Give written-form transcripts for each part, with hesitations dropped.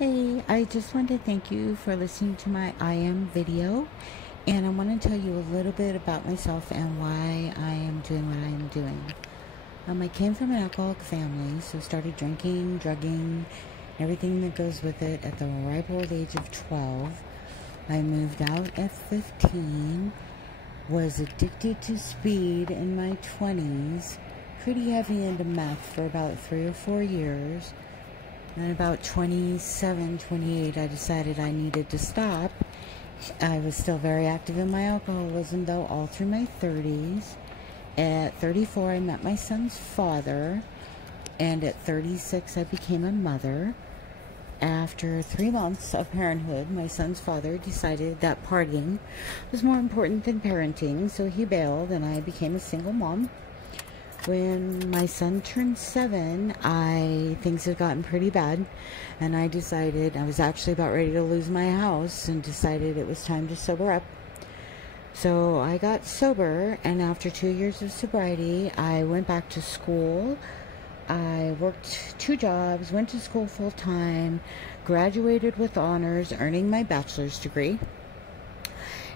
Hey, I just wanted to thank you for listening to my I am video, and I want to tell you a little bit about myself and why I am doing what I am doing. I came from an alcoholic family, so started drinking, drugging, everything that goes with it at the ripe old age of 12. I moved out at 15, was addicted to speed in my 20s, pretty heavy into meth for about 3 or 4 years. And about 27, 28, I decided I needed to stop. I was still very active in my alcoholism, though, all through my 30s. At 34, I met my son's father. And at 36, I became a mother. After 3 months of parenthood, my son's father decided that partying was more important than parenting, so he bailed, and I became a single mom. When my son turned 7, things had gotten pretty bad, and I decided, I was actually about ready to lose my house, and decided it was time to sober up. So I got sober, and after 2 years of sobriety, I went back to school. I worked 2 jobs, went to school full-time, graduated with honors, earning my bachelor's degree.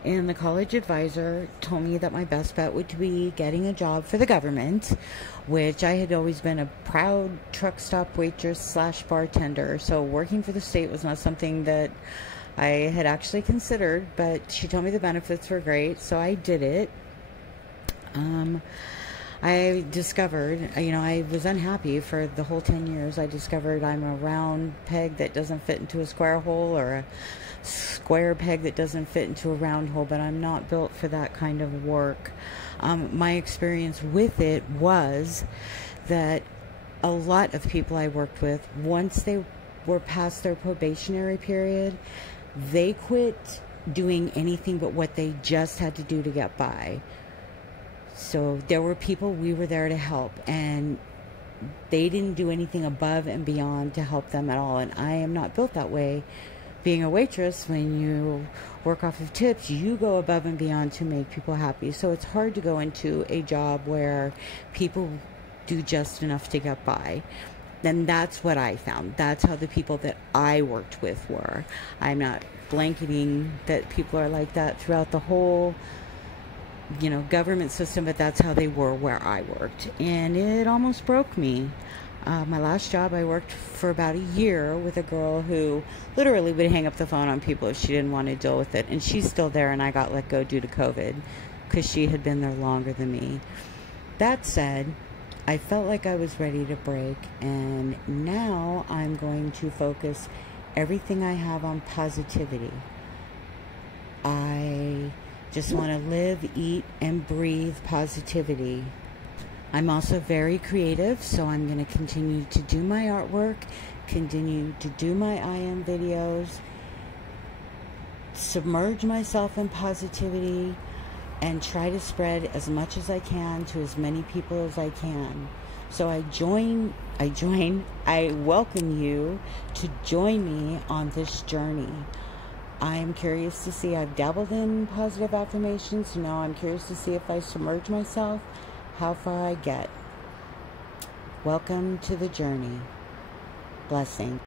And the college advisor told me that my best bet would be getting a job for the government, which I had always been a proud truck stop waitress / bartender. So working for the state was not something that I had actually considered, but she told me the benefits were great, so I did it. I discovered, I was unhappy for the whole 10 years. I discovered I'm a round peg that doesn't fit into a square hole, or a square peg that doesn't fit into a round hole, but I'm not built for that kind of work. My experience with it was that a lot of people I worked with, once they were past their probationary period, they quit doing anything but what they just had to do to get by. So there were people we were there to help, and they didn't do anything above and beyond to help them at all. And I am not built that way. Being a waitress, when you work off of tips, you go above and beyond to make people happy. So it's hard to go into a job where people do just enough to get by. And that's what I found. That's how the people that I worked with were. I'm not blanketing that people are like that throughout the whole government system, but that's how they were where I worked. And it almost broke me. My last job, I worked for about a year with a girl who literally would hang up the phone on people if she didn't want to deal with it. And she's still there, and I got let go due to COVID because she had been there longer than me. That said, I felt like I was ready to break, and now I'm going to focus everything I have on positivity. I just want to live, eat, and breathe positivity. I'm also very creative, so I'm going to continue to do my artwork, continue to do my I am videos, submerge myself in positivity, and try to spread as much as I can to as many people as I can. So I welcome you to join me on this journey. I am curious to see, I've dabbled in positive affirmations, I'm curious to see if I submerge myself, how far I get. Welcome to the journey. Blessing.